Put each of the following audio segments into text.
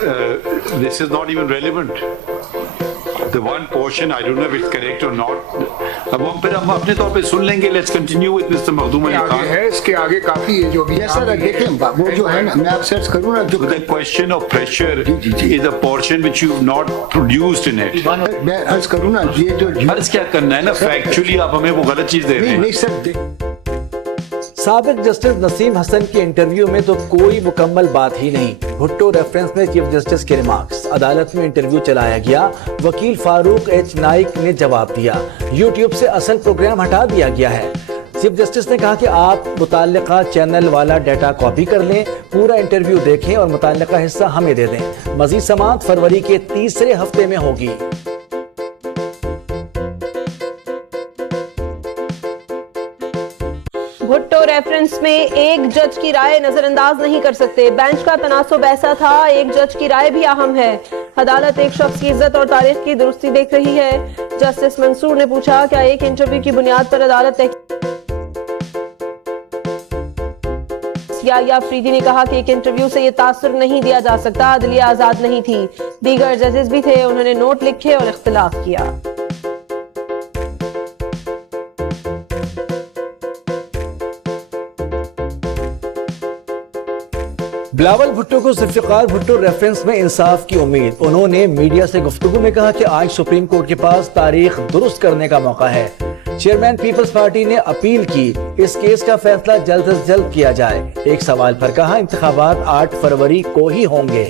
this is not even relevant. The one portion, I don't know if it's correct or not. अब हम अपने तौर पे सुन लेंगे. Let's continue with Mr. Makhdoom Ali Khan. है इसके आगे काफी है जो भी ऐसा देखें वो जो है ना मैं आप सर्च करूँ ना जो The question of pressure is a portion which you've not produced in it. मैं अर्ज करूँ ना ये जो अर्ज क्या करना है ना, फैक्चुअली आप हमें वो गलत चीज दे रहे हैं. नहीं सर साबिक जस्टिस नसीम हसन के इंटरव्यू में तो कोई मुकम्मल बात ही नहीं. भुट्टो रेफरेंस में चीफ जस्टिस के रिमार्क्स. अदालत में इंटरव्यू चलाया गया. वकील फारूक एच नाइक ने जवाब दिया. यूट्यूब से असल प्रोग्राम हटा दिया गया है. चीफ जस्टिस ने कहा कि आप मुताल्लिका चैनल वाला डाटा कॉपी कर लें, पूरा इंटरव्यू देखें और मुताल्लिका हिस्सा हमें दे दें. मजीद समाअत फरवरी के तीसरे हफ्ते में होगी. भुट्टो रेफरेंस में एक जज की राय नजरअंदाज नहीं कर सकते. बेंच का तनासुब ऐसा था, एक जज की राय भी अहम है. अदालत एक शख्स की इज्जत और तारीख की दुरुस्ती देख रही है. जस्टिस मंसूर ने पूछा, क्या एक इंटरव्यू की बुनियाद पर अदालत या अफरीदी ने कहा कि एक इंटरव्यू से ये तासुर नहीं दिया जा सकता. अदलिया आजाद नहीं थी, दीगर जजेस भी थे, उन्होंने नोट लिखे और इख्तिलाफ किया. बिलावल भुट्टो को जुल्फिकार भुट्टो रेफरेंस में इंसाफ की उम्मीद. उन्होंने मीडिया से गुफ्तगू में कहा कि आज सुप्रीम कोर्ट के पास तारीख दुरुस्त करने का मौका है. चेयरमैन पीपल्स पार्टी ने अपील की इस केस का फैसला जल्द से जल्द किया जाए. एक सवाल पर कहा इंतखाबात 8 फरवरी को ही होंगे.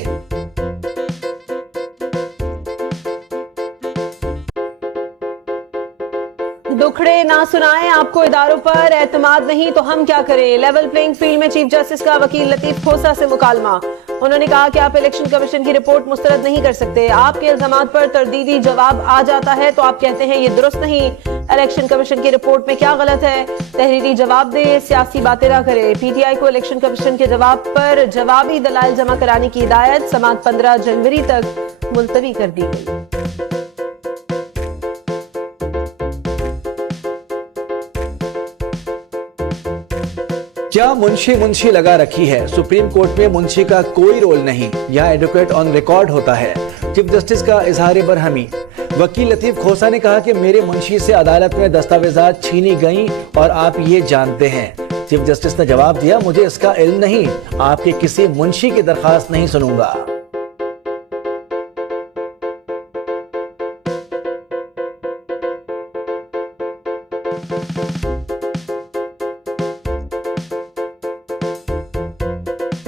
दुखड़े ना सुनाएं, आपको इदारों पर एतमाद नहीं तो हम क्या करें. लेवल प्लेइंग फील्ड में चीफ जस्टिस का वकील लतीफ खोसा से मुकालमा. उन्होंने कहा कि आप इलेक्शन कमीशन की रिपोर्ट मुस्तरद नहीं कर सकते. आपके इल्जामात पर तरदीदी जवाब आ जाता है तो आप कहते हैं ये दुरुस्त नहीं. इलेक्शन कमीशन की रिपोर्ट में क्या गलत है. तहरीरी जवाब दे, सियासी बातें ना करे. पीटीआई को इलेक्शन कमीशन के जवाब पर जवाबी दलाइल जमा कराने की हिदायत. समाअत 15 जनवरी तक मुलतवी कर दी गई. क्या मुंशी लगा रखी है. सुप्रीम कोर्ट में मुंशी का कोई रोल नहीं. यहाँ एडवोकेट ऑन रिकॉर्ड होता है. चीफ जस्टिस का इजहार बरहमी. वकील लतीफ खोसा ने कहा कि मेरे मुंशी से अदालत में दस्तावेजात छीनी गईं और आप ये जानते हैं. चीफ जस्टिस ने जवाब दिया, मुझे इसका इल्म नहीं. आपके किसी मुंशी की दरखास्त नहीं सुनूंगा.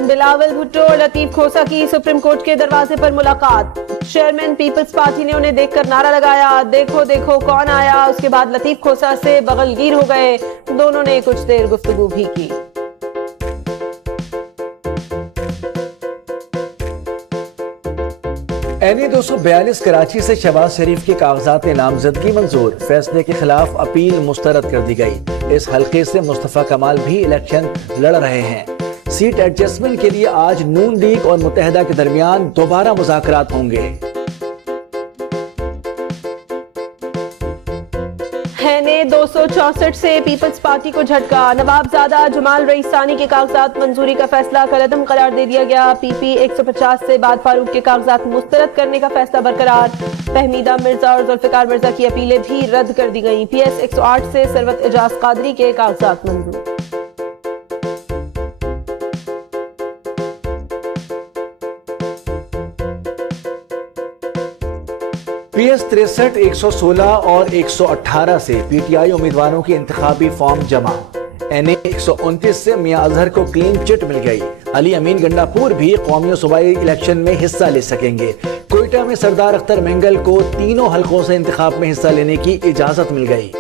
बिलावल भुट्टो और लतीफ खोसा की सुप्रीम कोर्ट के दरवाजे पर मुलाकात. चेयरमैन पीपल्स पार्टी ने उन्हें देखकर नारा लगाया, देखो देखो कौन आया. उसके बाद लतीफ खोसा से बगलगीर हो गए. दोनों ने कुछ देर गुफ्तगू भी की. एनी 242 कराची से शहबाज शरीफ के कागजात नामजदगी मंजूर. फैसले के खिलाफ अपील मुस्तरद कर दी गई. इस हल्के से मुस्तफा कमाल भी इलेक्शन लड़ रहे हैं. सीट एडजस्टमेंट के लिए आज नून लीग और मुत्तहिदा के दरमियान दोबारा मुज़ाकरात होंगे. हैने 264 से पीपल्स पार्टी को झटका. नवाबजादा जमाल रईसानी के कागजात मंजूरी का फैसला कलअदम करार दे दिया गया. पीपी 150 से बाद फारूक के कागजात मुस्तरद करने का फैसला बरकरार. फहमीदा मिर्जा और जुल्फिकार मिर्जा की अपीलें भी रद्द कर दी गई. PS 108 से सरवत एजाज कादरी के कागजात मंजूर. PS 63, 116 और 118 से PTI उम्मीदवारों की इंतखाबी फॉर्म जमा. NA 129 से मियां अजहर को क्लीन चिट मिल गई. अली अमीन गंडापुर भी कौमी और सूबाई इलेक्शन में हिस्सा ले सकेंगे. कोयटा में सरदार अख्तर मेंगल को तीनों हलकों से इंतखाब में हिस्सा लेने की इजाजत मिल गई.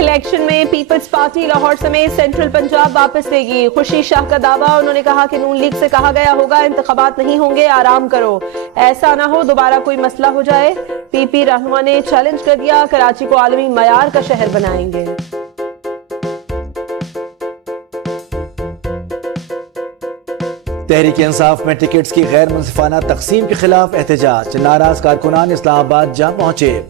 इलेक्शन में पीपल्स पार्टी लाहौर समेत सेंट्रल पंजाब वापस लेगी. खुशी शाह का दावा. उन्होंने कहा कि नून लीग से कहा गया होगा इंतखाबात नहीं होंगे, आराम करो, ऐसा ना हो दोबारा कोई मसला हो जाए. PP रहनुमा ने चैलेंज कर दिया, कराची को आलमी मयार का शहर बनाएंगे. तहरीक इंसाफ में टिकट्स की गैर मुनसिफाना तकसीम के खिलाफ एहतजाज. नाराज कारकुनान इस्लामाबाद जा पहुंचे.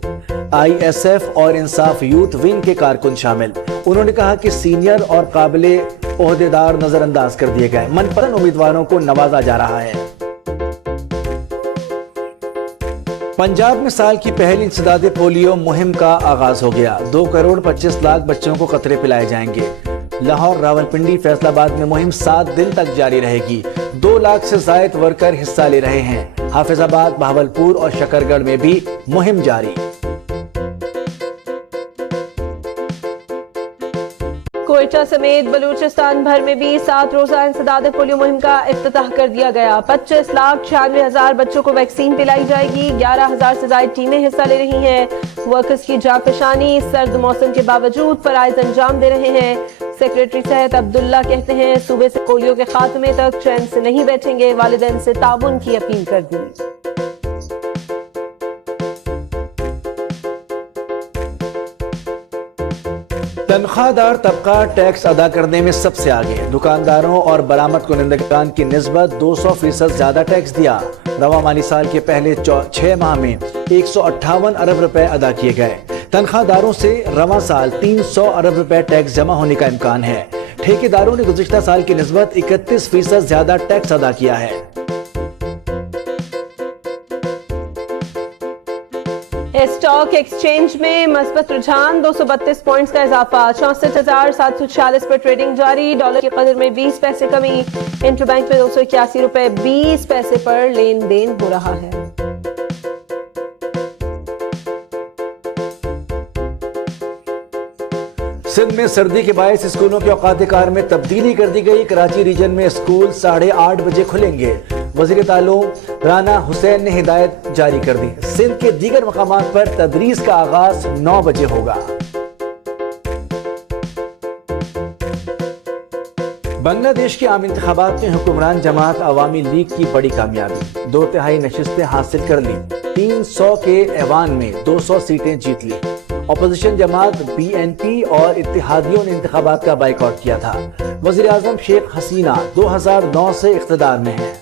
ISF और इंसाफ यूथ विंग के कारकुन शामिल. उन्होंने कहा कि सीनियर और काबिले ओहदेदार नजरअंदाज कर दिए गए, मनपसंद उम्मीदवारों को नवाजा जा रहा है। पंजाब में साल की पहली इंसदाद पोलियो मुहिम का आगाज हो गया। 2 करोड़ 25 लाख बच्चों को कतरे पिलाए जाएंगे। लाहौर, रावलपिंडी, फैसलाबाद में मुहिम 7 दिन तक जारी रहेगी। 2 लाख से ज्यादा वर्कर हिस्सा ले रहे हैं। हाफिजाबाद, बहावलपुर और शकरगढ़ में भी मुहिम जारी। कोयटा समेत बलूचिस्तान भर में भी 7 रोजा इंसदाद पोलियो मुहिम का इफ्तिताह कर दिया गया। 25,96,000 बच्चों को वैक्सीन पिलाई जाएगी। 11,000 से ज्यादा टीमें हिस्सा ले रही हैं। वर्कर्स की जाफशानी सर्द मौसम के बावजूद फराइज अंजाम दे रहे हैं। सेक्रेटरी सेहत अब्दुल्ला कहते हैं सूबे से पोलियो के खात्मे तक चैन से नहीं बैठेंगे। वालिदैन से ताउन की अपील कर दी। तनख्वाहदार तबका टैक्स अदा करने में सबसे आगे। दुकानदारों और बरामद कुनिंदगान की निस्बत 200% ज्यादा टैक्स दिया। रवा माली साल के पहले 6 माह में 158 अरब रुपए अदा किए गए। तनख्वाहदारों से रवा साल 300 अरब रुपए टैक्स जमा होने का इम्कान है। ठेकेदारों ने गुज़िश्ता साल की निस्बत 31% ज्यादा टैक्स अदा किया है। स्टॉक एक्सचेंज में मस्बत रुझान, 232 पॉइंट्स का इजाफा। 64,746 पर ट्रेडिंग जारी। डॉलर की कदर में 20 पैसे कमी। इंटरबैंक में 281 रुपए 20 पैसे पर लेन देन हो रहा है। सिंध में सर्दी के बायस स्कूलों के औकात कार में तब्दीली कर दी गई। कराची रीजन में स्कूल 8:30 बजे खुलेंगे। वज़ीर तालीम राना हुसैन ने हिदायत जारी कर दी। सिंध के दीगर मकामात पर तदरीस का आगाज 9 बजे होगा। बांग्लादेश के आम इंतखाबात में हुक्मरान जमात अवामी लीग की बड़ी कामयाबी। 2/3 नशिस्तें हासिल कर ली। 300 के ऐवान में 200 सीटें जीत ली। अपोजिशन जमात BNP और इत्तेहादियों ने इंतखाबात का बाइकआउट किया था। वज़ीर आज़म शेख हसीना 2009 से इख्तिदार में हैं।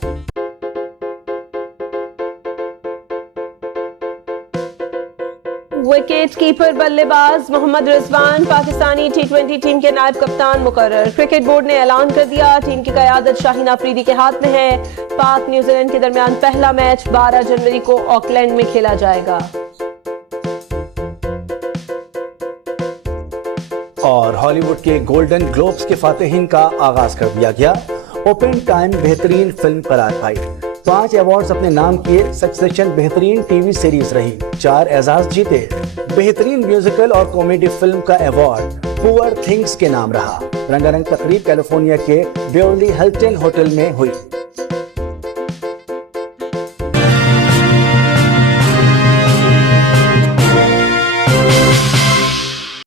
विकेट कीपर बल्लेबाज मोहम्मद रिजवान पाकिस्तानी T20 टीम के नायब कप्तान मुकर्रर। क्रिकेट बोर्ड ने ऐलान कर दिया टीम की क़यादत शाहीन अफरीदी के हाथ में है। पाक न्यूजीलैंड के दरमियान पहला मैच 12 जनवरी को ऑकलैंड में खेला जाएगा। और हॉलीवुड के गोल्डन ग्लोब्स के फातिहीन का आगाज कर दिया गया। ओपन टाइम बेहतरीन फिल्म करार पाई। 5 अवार्ड्स अपने नाम किए। सक्सेशन बेहतरीन टीवी सीरीज रही। 4 एजाज जीते। बेहतरीन म्यूजिकल और कॉमेडी फिल्म का अवार्ड पुअर थिंग्स के नाम रहा। रंगारंग तकरीब कैलिफोर्निया के बेवर्ली हिल्टन होटल में हुई।